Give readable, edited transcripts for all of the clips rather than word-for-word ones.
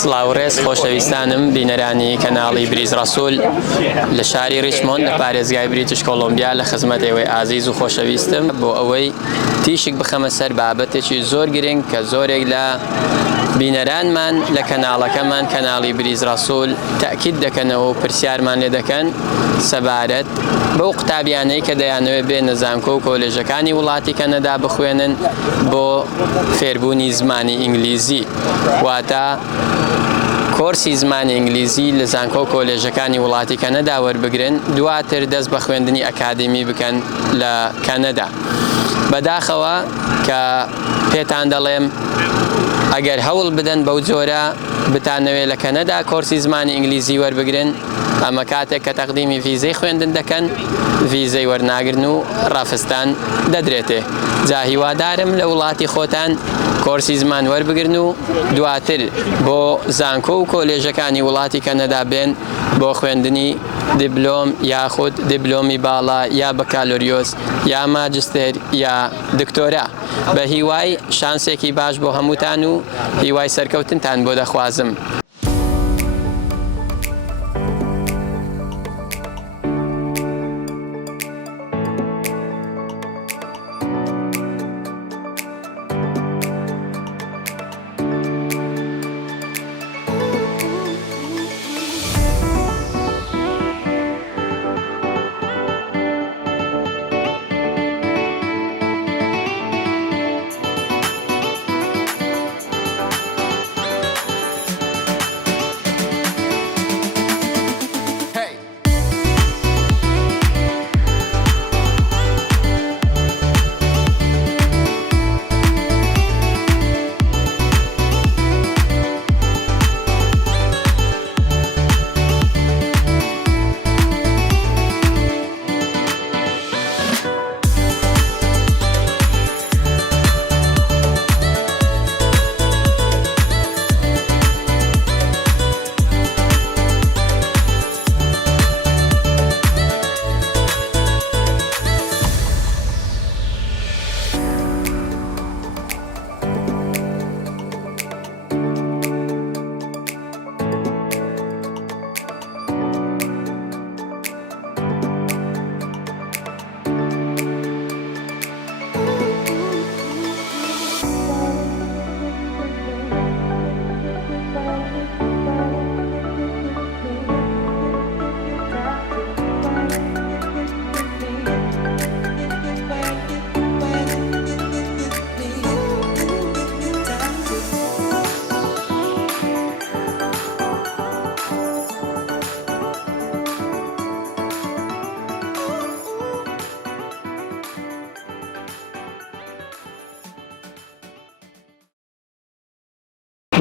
سلااوڕێز خۆشەویستانم بینەرانی کەناڵی بریز ڕەسوول لە شاری ریچمۆند لە پارێزگای بریتیش کۆلۆمبیا لە خزمەت ئێوەی ئازیز و خۆشەویستم بۆ ئەوەی تیشک بخەمە سەر بابەتێکی زۆر گرنگ کە زۆرێک لە بینەرانمان لە کەناڵەکەمان کەناڵی بریز ڕەسوول تاکید دەکەنەوە و پرسیارمان لێ دەکەن سەبارەت بەو قوتابیانەی کە دەیانەوێت بێنە زانکۆ و کۆلێژەکانی وڵاتی کەنەدا بخوێنن بۆ فێربوونی زمانی ئینگلیزی واتە کۆرسی زمانی ئینگلیزی لە زانکۆ و کۆلێژەکانی وڵاتی کەنەدا وەربگرن دواتر دەست بە خوێندنی ئەکادمی بکەن لە کەنەدا. بەداخەوە کە پێتان دەڵێم ئەگەر هەوڵ بدەن بەو جۆرە بتانەوێت لە کەنەدا کۆرسی زمانی ئینگلیزی وەربگرن ئەمە کاتێک کە تەقدیمی ڤیزەی خوێندن دەکەن ڤیزەی وەرناگرن و ڕافستان دەدرێتێ. جا هیوادارم لە وڵاتی خۆتان کۆرسی زمان وەربگرن و دواتر بۆ زانکۆ و کۆلێژەکانی وڵاتی کەنەدا بێن بۆ خوێندنی دیبلۆم یاخود دیبلۆمی باڵا یا بەکالۆریۆس یا ماجستێر یا دکتۆرا. بە هیوای شانسێکی باش بۆ هەمووتان و هیوای سەرکەوتنتان بۆ دەخوازم.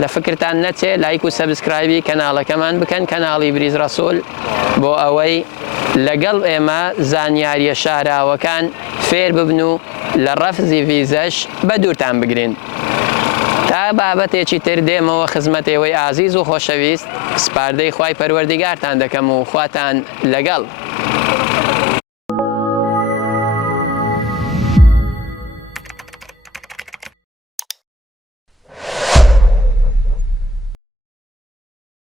لە فکرتان نەچێ لایک و سەبسکرایبی کەناڵەکەمان بکەن کەناڵی بریز ڕەسوول بۆ ئەوەی لەگەڵ ئێمە زانیاریە شاراوەکان فێر ببن و لە ڕەفزی ڤیزەش بە دوورتان بگرین. تا بابەتێکی تر دێمەوە خزمەت ئێوەی ئازیز و خۆشەویست سپاردەی خوای پەروەردیگارتان دەکەم و خواتان لەگەڵ.